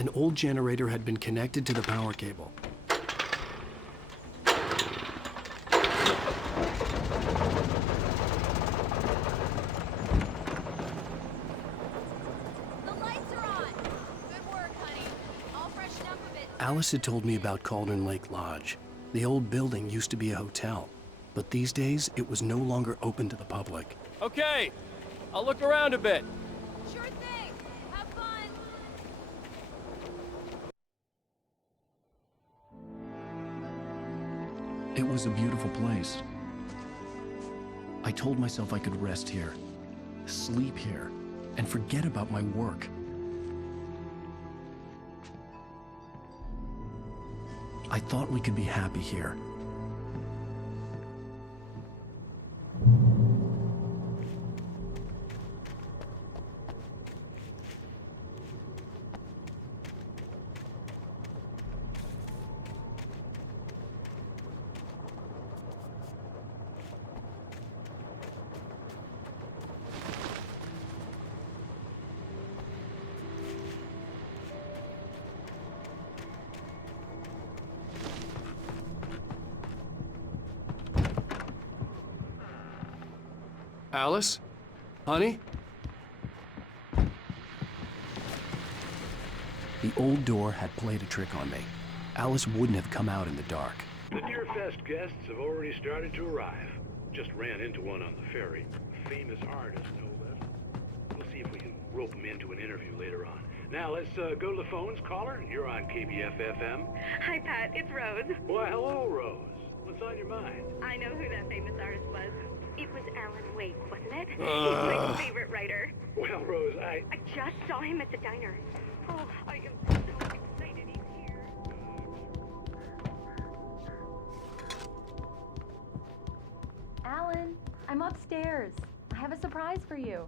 An old generator had been connected to the power cable. Alice had told me about Cauldron Lake Lodge. The old building used to be a hotel, but these days it was no longer open to the public. Okay, I'll look around a bit. Sure thing. Have fun. It was a beautiful place. I told myself I could rest here, sleep here, and forget about my work. I thought we could be happy here. Alice? Honey? The old door had played a trick on me. Alice wouldn't have come out in the dark. The Deer Fest guests have already started to arrive. Just ran into one on the ferry. Famous artist, no less. We'll see if we can rope him into an interview later on. Now, let's go to the phones. Caller, you're on KBF-FM. Hi, Pat. It's Rose. Why, hello, Rose. What's on your mind? I know who that famous artist was. It was Alan Wake, wasn't it? He's my favorite writer. Well, Rose, I just saw him at the diner. Oh, I am so excited he's here. Alan, I'm upstairs. I have a surprise for you.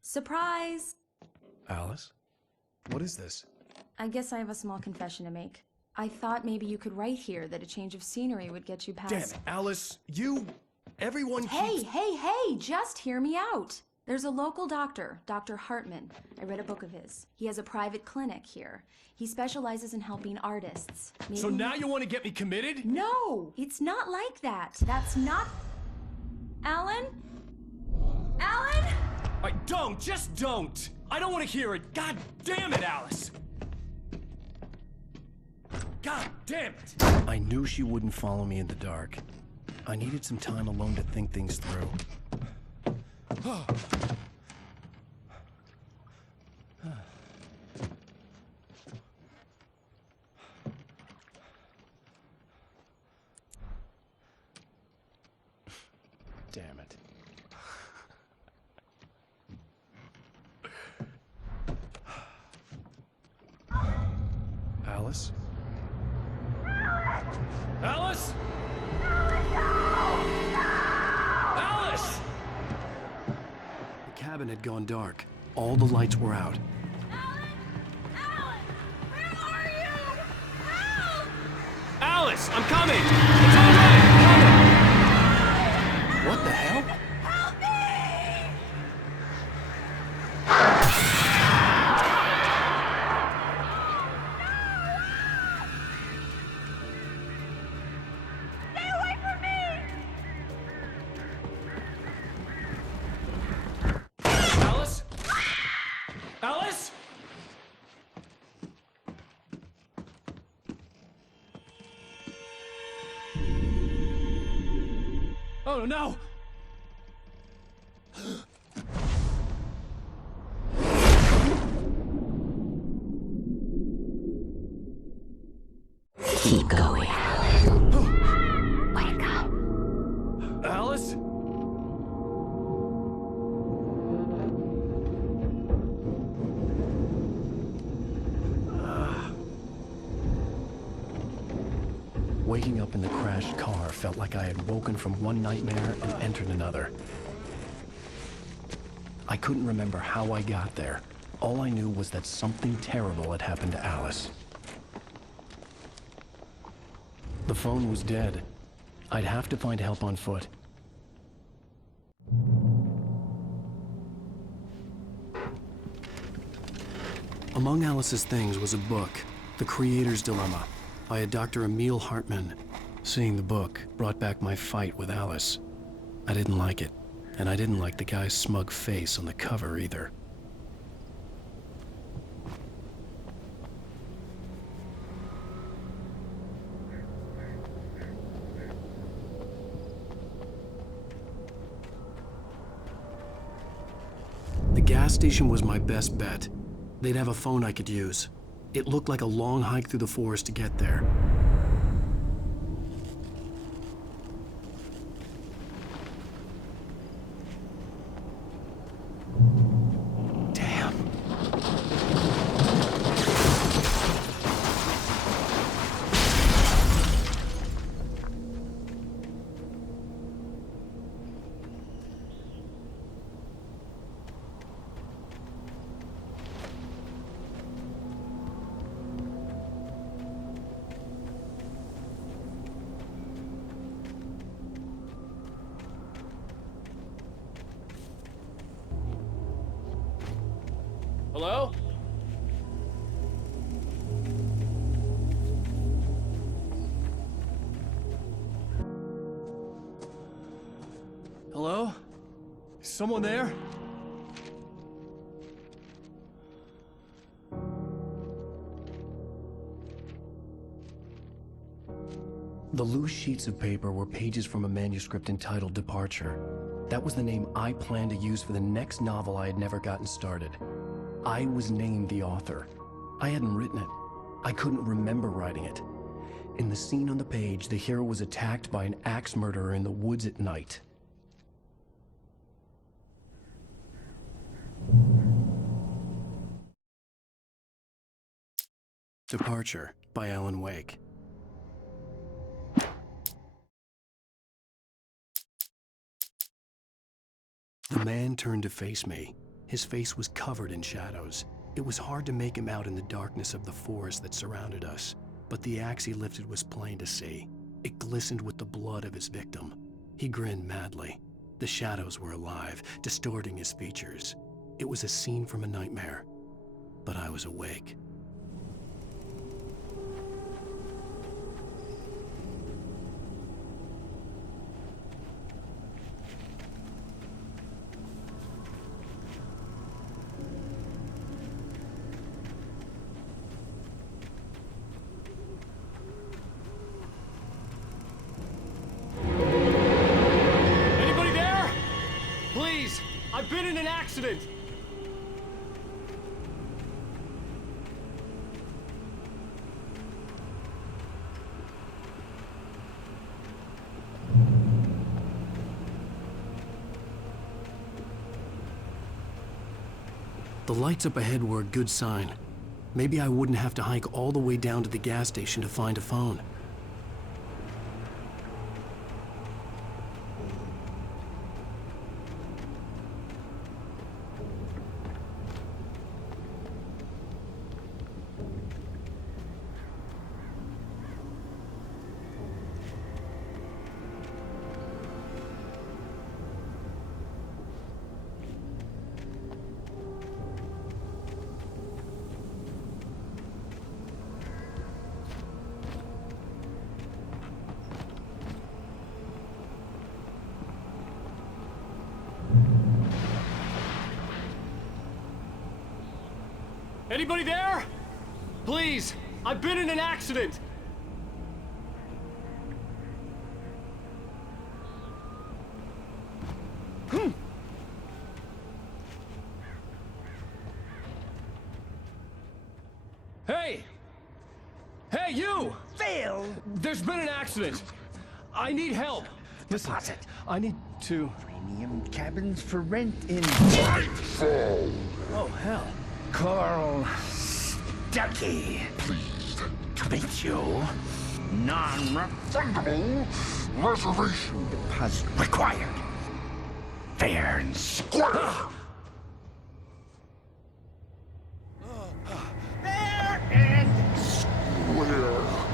Surprise! Alice? What is this? I guess I have a small confession to make. I thought maybe you could write here that a change of scenery would get you past... Damn it, Alice! Everyone Hey, just hear me out! There's a local doctor, Dr. Hartman. I read a book of his. He has a private clinic here. He specializes in helping artists. Maybe... So now you want to get me committed? No! It's not like that. That's not... Alan? Alan? Just don't! I don't want to hear it! God damn it, Alice! God damn it! I knew she wouldn't follow me in the dark. I needed some time alone to think things through. Damn it. Alice? Alice? Alice! The cabin had gone dark. All the lights were out. Alan! Alan! Where are you? Help! Alice, I'm coming! It's all right! I'm coming! What the hell? Help me! Stay away from me! Alice? Alice? Oh no! Keep going, Alan. Wake up. Alice? Waking up in the crashed car felt like I had woken from one nightmare and entered another. I couldn't remember how I got there. All I knew was that something terrible had happened to Alice. The phone was dead. I'd have to find help on foot. Among Alice's things was a book, The Creator's Dilemma, by a Dr. Emil Hartman. Seeing the book brought back my fight with Alice. I didn't like it, and I didn't like the guy's smug face on the cover either. The gas station was my best bet. They'd have a phone I could use. It looked like a long hike through the forest to get there. Damn. Hello? Hello? Someone there? The loose sheets of paper were pages from a manuscript entitled Departure. That was the name I planned to use for the next novel I had never gotten started. I was named the author. I hadn't written it. I couldn't remember writing it. In the scene on the page, the hero was attacked by an axe murderer in the woods at night. Departure by Alan Wake. The man turned to face me. His face was covered in shadows. It was hard to make him out in the darkness of the forest that surrounded us, but the axe he lifted was plain to see. It glistened with the blood of his victim. He grinned madly. The shadows were alive, distorting his features. It was a scene from a nightmare, but I was awake. Anybody there? Please, I've been in an accident. The lights up ahead were a good sign. Maybe I wouldn't have to hike all the way down to the gas station to find a phone. Anybody there? Please, I've been in an accident. Hey! Hey, you! Phil! There's been an accident. I need help. Listen, Deposit. I need to... Premium cabins for rent in Oh, hell. Carl Stuckey. Pleased To meet you. Non-refundable reservation deposit required. Fair and square. Fair and where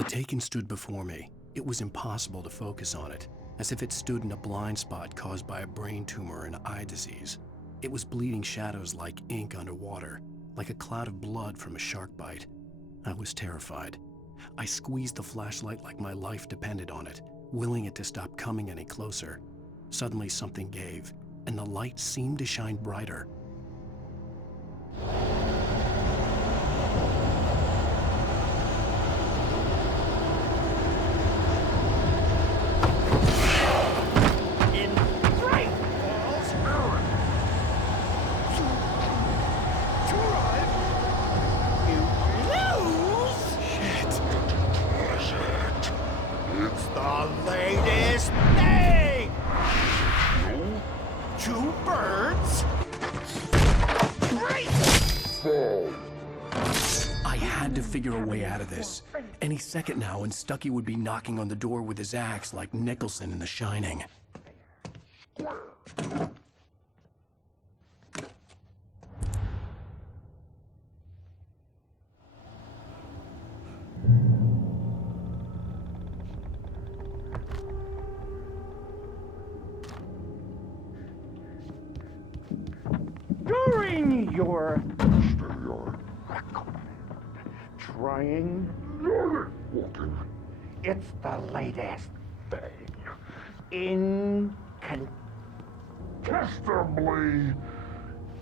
The Taken stood before me. It was impossible to focus on it, as if it stood in a blind spot caused by a brain tumor and eye disease. It was bleeding shadows like ink underwater, like a cloud of blood from a shark bite. I was terrified. I squeezed the flashlight like my life depended on it, willing it to stop coming any closer. Suddenly something gave, and the light seemed to shine brighter. In 3 falls Aaron. 2 drive. You lose. Shit! It's the latest thing. 2 birds. 3 Fall. I had to figure a way out of this. Any second now, and Stucky would be knocking on the door with his axe like Nicholson in The Shining. During your Stay on. trying, Walking. it's the latest thing. Testably.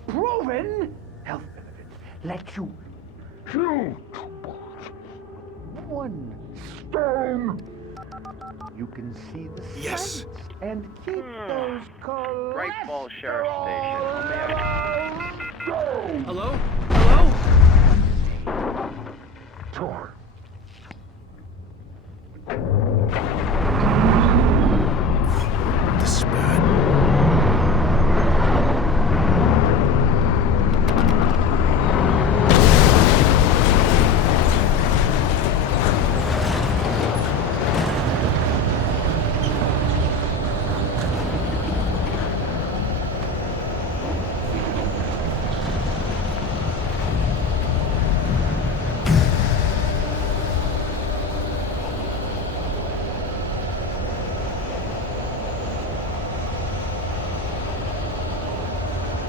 Proven health benefits let you Kill 2 birds. 1 Stone. You can see the Yes. sights and keep those cholesterol Great Falls Sheriff Station. How may I- Stone. Hello? Hello? Time. This is bad.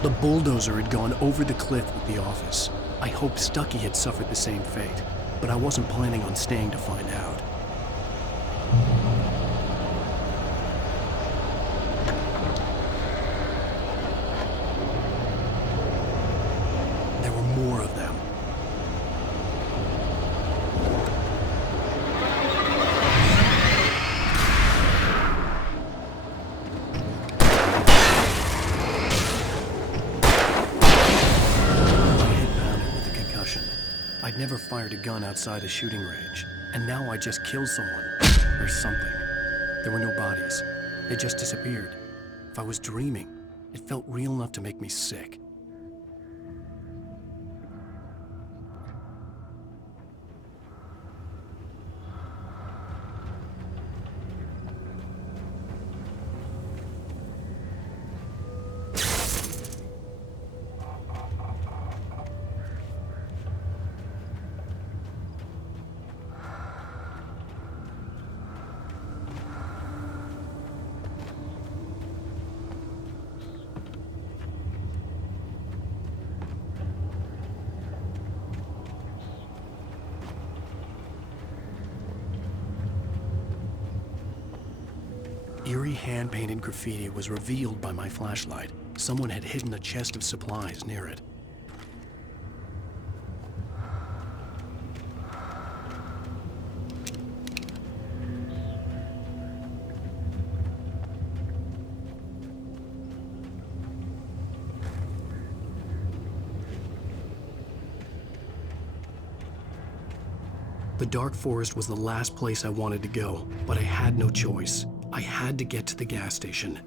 The bulldozer had gone over the cliff with the office. I hoped Stucky had suffered the same fate, but I wasn't planning on staying to find out. There were more of them. I'd never fired a gun outside a shooting range, and now I just killed someone, or something. There were no bodies. They just disappeared. If I was dreaming, it felt real enough to make me sick. Eerie hand-painted graffiti was revealed by my flashlight. Someone had hidden a chest of supplies near it. The dark forest was the last place I wanted to go, but I had no choice. I had to get to the gas station.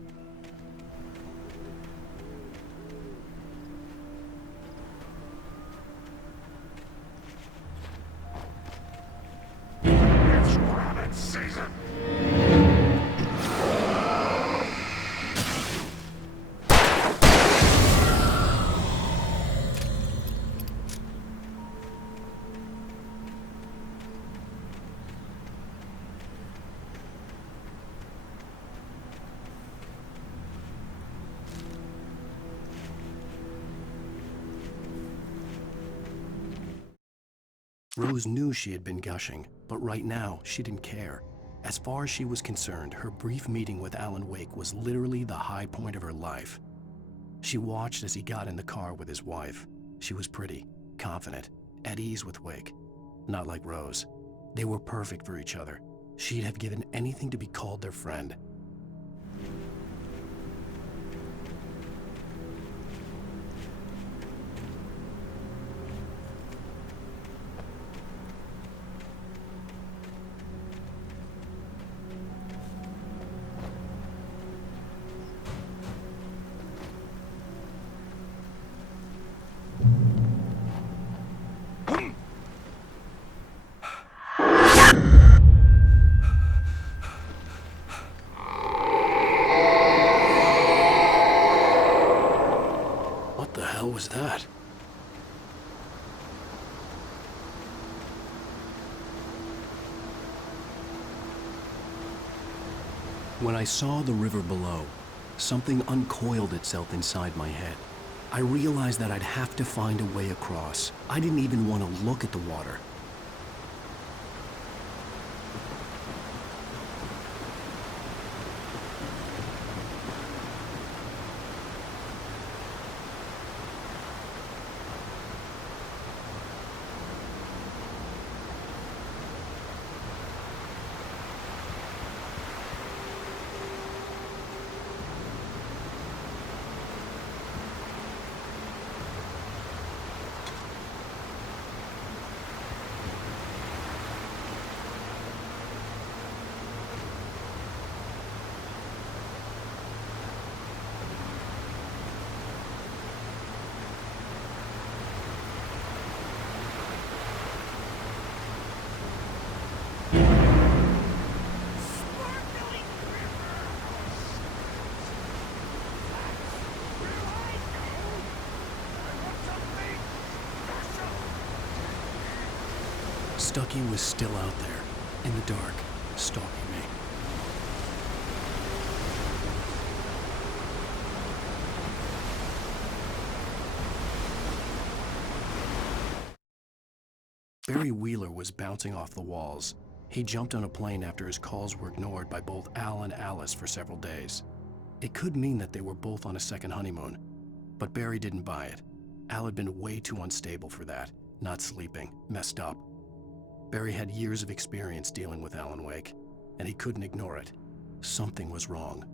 It's rabbit season. Rose knew she had been gushing, but right now she didn't care. As far as she was concerned, her brief meeting with Alan Wake was literally the high point of her life. She watched as he got in the car with his wife. She was pretty, confident, at ease with Wake. Not like Rose. They were perfect for each other. She'd have given anything to be called their friend. What the hell was that? When I saw the river below, something uncoiled itself inside my head. I realized that I'd have to find a way across. I didn't even want to look at the water. Stucky was still out there, in the dark, stalking me. Barry Wheeler was bouncing off the walls. He jumped on a plane after his calls were ignored by both Al and Alice for several days. It could mean that they were both on a second honeymoon, but Barry didn't buy it. Al had been way too unstable for that, not sleeping, messed up. Barry had years of experience dealing with Alan Wake, and he couldn't ignore it. Something was wrong.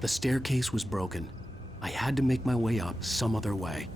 The staircase was broken. I had to make my way up some other way.